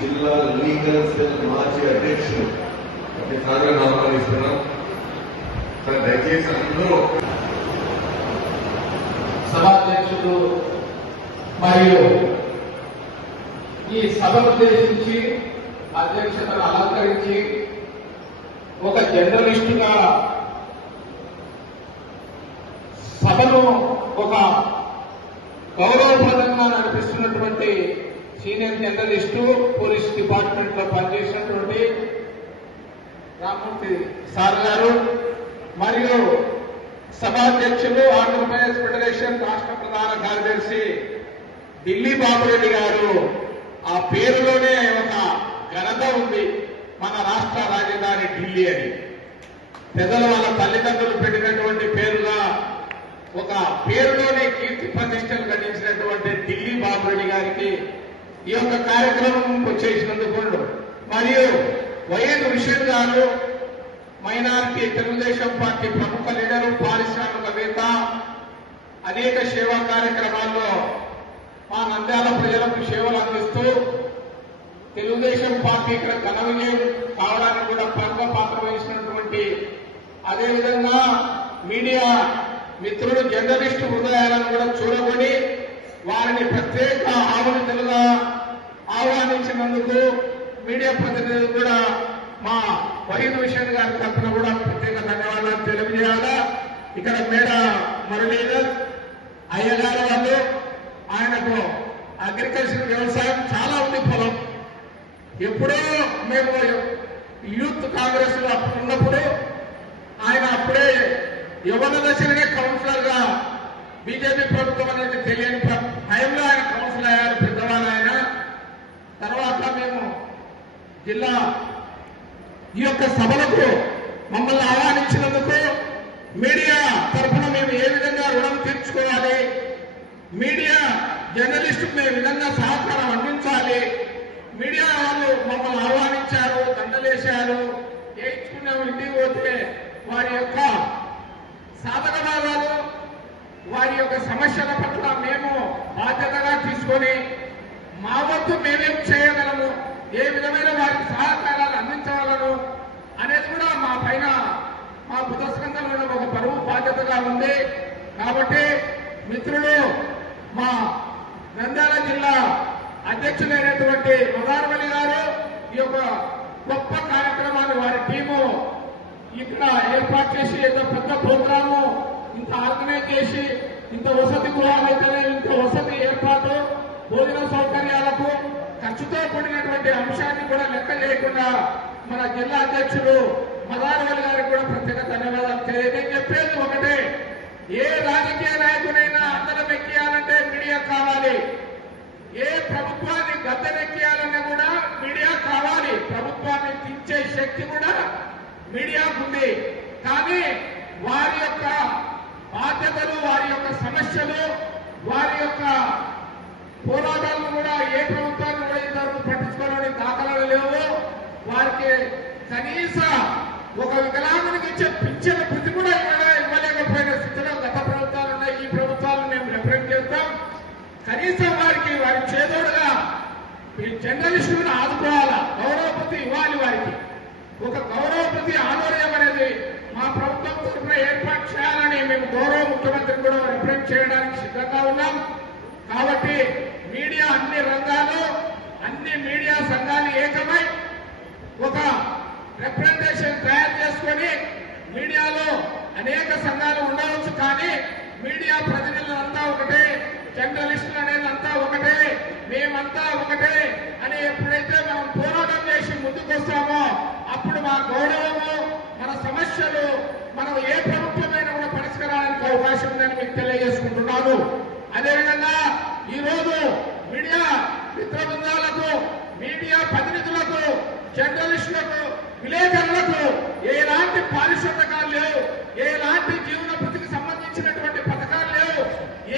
జిల్లా legal cell మాజీ అధ్యక్షులు అతి త్వరగా ఆహ్వానిస్తున్నాం. దయచేసి అందరూ సభాధ్యక్షుడు మరియు ఈ సభను ఉద్దేశించి అధ్యక్షతను అలంకరించి ఒక జర్నలిస్టుగా సభను ఒక గౌరవప్రదంగా నడిపిస్తున్నటువంటి సీనియర్ జర్నలిస్టు పోలీస్ డిపార్ట్మెంట్ లో పనిచేసినటువంటి రామ్మూర్తి సార్ గారు మరియు సభాధ్యక్షులు ఆంధ్రప్రదేశ్ ఫెడరేషన్ రాష్ట్ర ప్రధాన కార్యదర్శి ఢిల్లీ బాబురెడ్డి గారు. ఆ పేరులోనే ఒక ఘనత ఉంది, మన రాష్ట్ర రాజధాని ఢిల్లీ అని. పెద్దలు వాళ్ళ తల్లిదండ్రులు పెట్టినటువంటి పేరుగా ఒక పేరులోనే కీర్తి ప్రతిష్టలు గడించినటువంటి ఢిల్లీ బాబురెడ్డి గారికి ఈ యొక్క కార్యక్రమం చేసినందుకు మరియు వైఎస్ విషయం గారు మైనారిటీ తెలుగుదేశం పార్టీ ప్రముఖ లీడరు, పారిశ్రామికవేత్త, అనేక సేవా కార్యక్రమాల్లో మా నంద్యాల ప్రజలకు సేవలు అందిస్తూ తెలుగుదేశం పార్టీ ఇక్కడ ఘన విజయం కావడానికి కూడా ప్రముఖ పాత్ర వహిస్తున్నటువంటి, అదేవిధంగా మీడియా మిత్రులు జర్నలిస్టు హృదయాలను కూడా చూడబడి వారిని ప్రత్యేక ఆహ్వానితులుగా ఆహ్వానించినందుకు మీడియా ప్రతినిధులు కూడా మా వైఎస్ విషయం గారి తరఫున కూడా ప్రత్యేక ధన్యవాదాలు తెలియజేయాలా. ఇక్కడ మేడ మురళీధర్ అయ్యగారు వాళ్ళు, ఆయనకు అగ్రికల్చర్ వ్యవసాయం చాలా ఉంది, పొలం. ఎప్పుడో మేము యూత్ కాంగ్రెస్ లో ఉన్నప్పుడు ఆయన అప్పుడే యువన దశలోనే కౌన్సిలర్ గా బీజేపీ ప్రభుత్వం అనేది తెలియని టైంలో ఆయన కౌన్సిలర్ అయ్యారు, పెద్దవాళ్ళు ఆయన. తర్వాత మేము జిల్లా ఈ యొక్క సభలకు మమ్మల్ని ఆహ్వానించినందుకు మీడియా తరఫున మేము ఏ విధంగా రుణం తీర్చుకోవాలి, మీడియా జర్నలిస్టుకు మేము విధంగా సహకారం అందించాలి. మీడియా వాళ్ళు మమ్మల్ని ఆహ్వానించారు, దండలేశారు, చేయించుకునే ఇంటికి పోతే వారి యొక్క సాధకవాదాలు, వారి యొక్క సమస్యల పట్ల మేము బాధ్యతగా తీసుకొని మా వంతు మేమేం చేయగలము, ఏ విధమైన వారికి సహకారాలు అందించగలను అనేది కూడా మా పైన మా బుధస్కంధంలో ఒక బరువు బాధ్యతగా ఉంది. కాబట్టి మిత్రులు, మా నంద్యాల జిల్లా అధ్యక్షులైనటువంటి మదార్వల్లి గారు ఈ యొక్క గొప్ప కార్యక్రమాన్ని వారి టీము ఇక్కడ ఏర్పాటు చేసి ఇంత పెద్ద ప్రోగ్రాము ఇంత ఆర్గనైజ్ చేసి ఇంత వసతి గృహాలైతేనే ఇంత వసతి ఏర్పాటు, భోజన సౌకర్యాలకు ఖర్చుతో కూడినటువంటి అంశాన్ని కూడా లెక్క చేయకుండా మన జిల్లా అధ్యక్షులు మదార్వల్లి గారికి కూడా ప్రత్యేక ధన్యవాదాలు తెలియజేయని చెప్పేది ఒకటే, ఏ రాజకీయ నాయకునైనా అందరం ఎక్కియాలంటే మీడియా కావాలి, ఏ ప్రభుత్వాన్ని గద్దెనెక్కియాలన్నా కూడా మీడియా కావాలి, ప్రభుత్వాన్ని దించే శక్తి కూడా మీడియాకుంది. కానీ వారి యొక్క బాధ్యతలు, వారి యొక్క సమస్యలు, వారి యొక్క పోరాటాలను కూడా ఏ ప్రభుత్వాన్ని కూడా ఇంతవరకు పట్టించుకోవాలని దాఖలాలు లేవు. వారికి కనీస ఒక వికలాంగునికి ఇచ్చే పింఛన్ వృత్తి కూడా ఇవ్వలేకపోయిన స్థితిలో గత ప్రభుత్వాలు ఉన్నాయి. ఈ ప్రభుత్వాలను మేము రిప్రజెంట్ చేస్తాం. కనీసం వారికి వారి చేదోడుగా జర్నలిస్టులను ఆదుకోవాలా, గౌరవపతి ఇవ్వాలి, వారికి ఒక గౌరవపతి ఆధ్వర్యం అనేది మా ప్రభుత్వం తరఫున ఏర్పాటు చేయాలని మేము గౌరవ ముఖ్యమంత్రిని కూడా రిప్రజెంట్ చేయడానికి సిద్ధంగా ఉన్నాం. కాబట్టి మీడియా అన్ని రంగాలు, అన్ని మీడియా సంఘాలు ఏకమై ఒక రిప్రజెంటేషన్ తయారు చేసుకొని, మీడియాలో అనేక సంఘాలు ఉండవచ్చు కానీ మీడియా ప్రతినిధులంతా ఒకటే, జర్నలిస్టులు అనేది అంతా ఒకటే, మేమంతా ఒకటే అని ఎప్పుడైతే మనం పోరాటం చేసి ముందుకు వస్తామో అప్పుడు మా గౌరవము, మన సమస్యలు మనం ఏ ప్రభుత్వమైనా కూడా పరిష్కారానికి అవకాశం ఉందని మీకు తెలియజేసుకుంటున్నాను. అదేవిధంగా ఈరోజు మీడియా మిత్ర బృందాలకు, మీడియా ప్రతినిధులకు, జర్నలిస్టులకు, విలేకరులకు ఎలాంటి పారిశ్రామికాలు లేవు, ఎలాంటి జీవన వృత్తికి సంబంధించినటువంటి పథకాలు లేవు.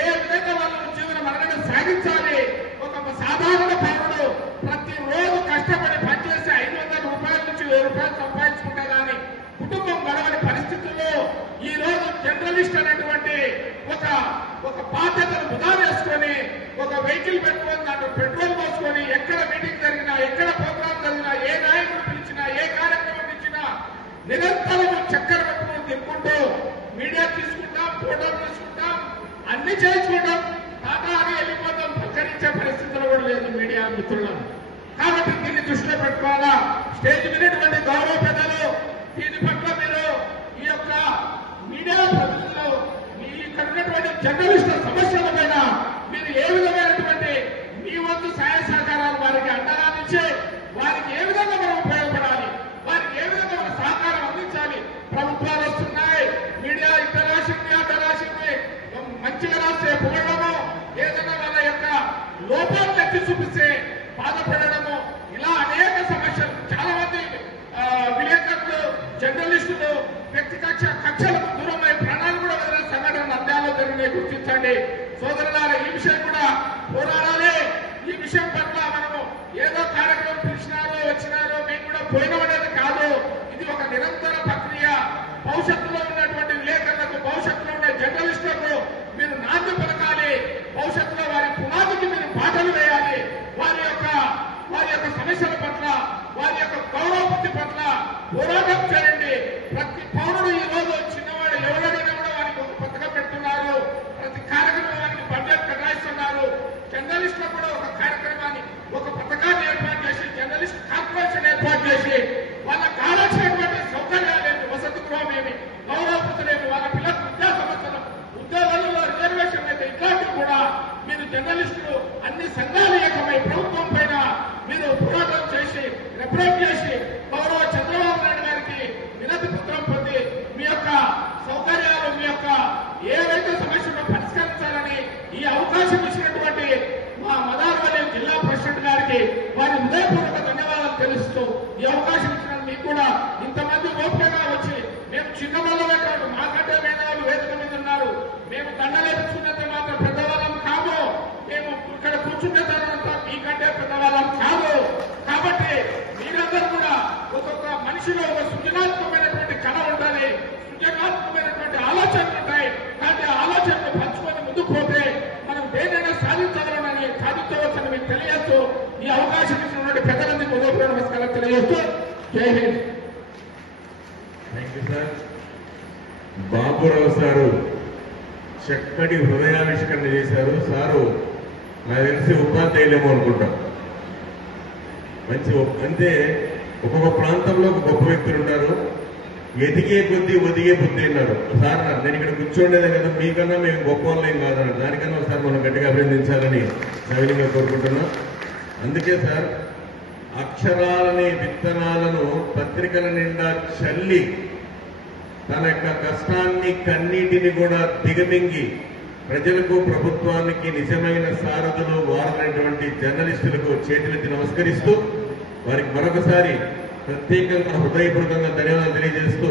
ఏ విధంగా వాళ్ళు జీవన మరణం సాగించాలి, ఒక సాధారణ పౌరుడు ప్రతిరోజు కష్టపడి పనిచేసి 500 రూపాయల నుంచి 1000 రూపాయలు సంపాదించుకుంటే గానీ కుటుంబం గడవని పరిస్థితుల్లో ఈ రోజు జర్నలిస్ట్ అనేటువంటి ఒక ఒక బాధ్యతను బుధా వేసుకొని ఒక వెహికల్ పెట్టుకొని దాంట్లో పెట్రోల్ పోసుకొని ఎక్కడ మీటింగ్ జరిగినా ఎక్కడ ప్రోగ్రామ్ జరిగినా ఏ నాయకుడు పిలిచినా ఏ కార్యక్రమం ఇచ్చినా నిరంతరం చక్కెర పట్టుకుని తిప్పుకుంటూ మీడియా తీసుకుంటాం, ఫోటోలు తీసుకుంటాం, అన్ని చేసుకుంటాం, టాటా అని వెళ్ళిపోతాం. ప్రకటించే పరిస్థితులు కూడా లేదు మీడియా మిత్రులను. కాబట్టి దీన్ని దృష్టిలో పెట్టుకోవాలా. స్టేజ్ మీదటువంటి గౌరవ పెద్దలు దీని పట్ల మీరు ఈ యొక్క మీడియా ప్రజల్లో ఇక్కడ ఉన్నటువంటి జర్నలిస్టుల సమస్యల పైన మీరు ఏ విధమైనటువంటి మీ వంతు సహాయ సహకారాలు వారికి అండగానిచ్చి వారికి ఏ విధంగా మనం ఉపయోగపడాలి, వారికి ఏ విధంగా మనం సహకారం అందించాలి. ప్రభుత్వాలు వస్తున్నాయి, మీడియా ఇంత రాసింది అంత రాసింది, మంచిగా రాస్తే పొగడము, ఏదైనా వాళ్ళ యొక్క లోపాలను ఎత్తి చూపిస్తే బాధపడము, ఇలా అనేక సమస్యలు. చాలా మంది విలేకరులు, జర్నలిస్టులు వ్యక్తిగత కక్షలకు దూరమై ప్రాణాలు కూడా వదిలిన సంఘటన నంద్యాలలో జరిగినాయి. గుర్తించండి సోదరులారా, ఈ విషయం కూడా పోరాడాలి. ఈ విషయం పట్ల మనము ఏదో కార్యక్రమం పిలిచినారో వచ్చినారో మేము కూడా పోయినమనేది కాదు. ఇది ఒక నిరంతర ప్రక్రియ. భవిష్యత్తులో ఉన్నటువంటి విలేకరులకు, భవిష్యత్తులో ఉండే జర్నలిస్టులకు మీరు నాంది పలకాలి. భవిష్యత్తులో వారి పునాదికి మీరు బాటలు వేయాలి. వారి యొక్క సమస్యల పట్ల, వారి యొక్క గౌరవ బుద్ధి పట్ల పోరాటం చేయండి. ప్రతి పౌరుడు ఈ రోజు చిన్నవాడు ఎవరైనా కూడా వారికి ఒక పథకం పెడుతున్నారు. ప్రతి కార్యక్రమానికి బడ్జెట్ కేటాయిస్తున్నారు. జర్నలిస్టులకు కూడా ఒక కార్యక్రమాన్ని, ఒక పథకాన్ని ఏర్పాటు చేసి, జర్నలిస్ట్ కార్పొరేషన్ ఏర్పాటు చేసి వాళ్ళకు కావాల్సినటువంటి సౌకర్యాలేమి, వసతి గృహం ఏమి, గౌరవ బుద్ధులేమి, వాళ్ళ పిల్లలకు విద్యా సమస్యలు, ఉద్యోగాలలో రిజర్వేషన్ అయితే ఇట్లాంటివి కూడా మీరు జర్నలిస్టులు అన్ని సంఘాలు ఏకమై ప్రభుత్వం పైన మీరు పోరాటం చేసి రిప్రజెంట్ చేసి గౌరవ చంద్రబాబు నాయుడు గారికి వినతి పత్రం పొంది మీ యొక్క సౌకర్యాలు, మీ యొక్క ఏవైతే సమస్యలు పరిష్కరించాలని ఈ అవకాశం ఇచ్చినటువంటి మా మదార్వల్లి జిల్లా ప్రెసిడెంట్ గారికి వారి హృదయపూర్వక ధన్యవాదాలు తెలుస్తూ, ఈ అవకాశం ఇచ్చిన మీకు కూడా ఇంతమంది ఓపికగా వచ్చి, మేము చిన్న వాళ్ళమే కాదు, మాకంటే మేధావులు వేదిక మీద ఉన్నారు, మేము దండలేసుకున్నంత మాత్రం పెద్దవాళ్ళం కాదు, మేము ఇక్కడ కూర్చునే తర్వాత మీకంటే పెద్దవాళ్ళం కాదు. కాబట్టి మీరందరూ కూడా ఒక్కొక్క మనిషిలో ఒక సృజనాత్మకమైనటువంటి కళ ఉండాలి, సృజనాత్మకమైనటువంటి ఆలోచనలు ఉంటాయి. కానీ ఆ ఆలోచనలు పంచుకొని ముందుకు పోతే మనం దేనైనా సాధించవచ్చని మీకు తెలియజేస్తూ, ఈ అవకాశం ఇచ్చినటువంటి పెద్దలందరికీ ఉదయపూర్వ నమస్కారం తెలియజేస్తూ జై Hind. Thank you sir. Baburao sir చక్కటి హృదయావిష్కరణ చేశారు. సారు నాకు తెలిసి ఉపాధ్యాయులేమో అనుకుంటాం. మంచి అంటే ఒక్కొక్క ప్రాంతంలో ఒక గొప్ప వ్యక్తులు ఉంటారు. ఎదిగే కొద్దీ ఒదిగే బుద్ధి అన్నారు సార్. నేను ఇక్కడ కూర్చోండేదే కదా, మీకన్నా మేము గొప్ప వాళ్ళేం కాదన్నారు. దానికన్నా ఒకసారి మనం గట్టిగా అభినందించాలని సవినీయంగా కోరుకుంటున్నాం. అందుకే సార్ అక్షరాలని, విత్తనాలను పత్రికల నిండా చల్లి తన యొక్క కష్టాన్ని, కన్నీటిని కూడా దిగమింగి ప్రజలకు, ప్రభుత్వానికి నిజమైన సారథులు వారైనటువంటి జర్నలిస్టులకు చేతులెత్తి నమస్కరిస్తూ వారికి మరొకసారి ప్రత్యేకంగా హృదయపూర్వకంగా ధన్యవాదాలు తెలియజేస్తూ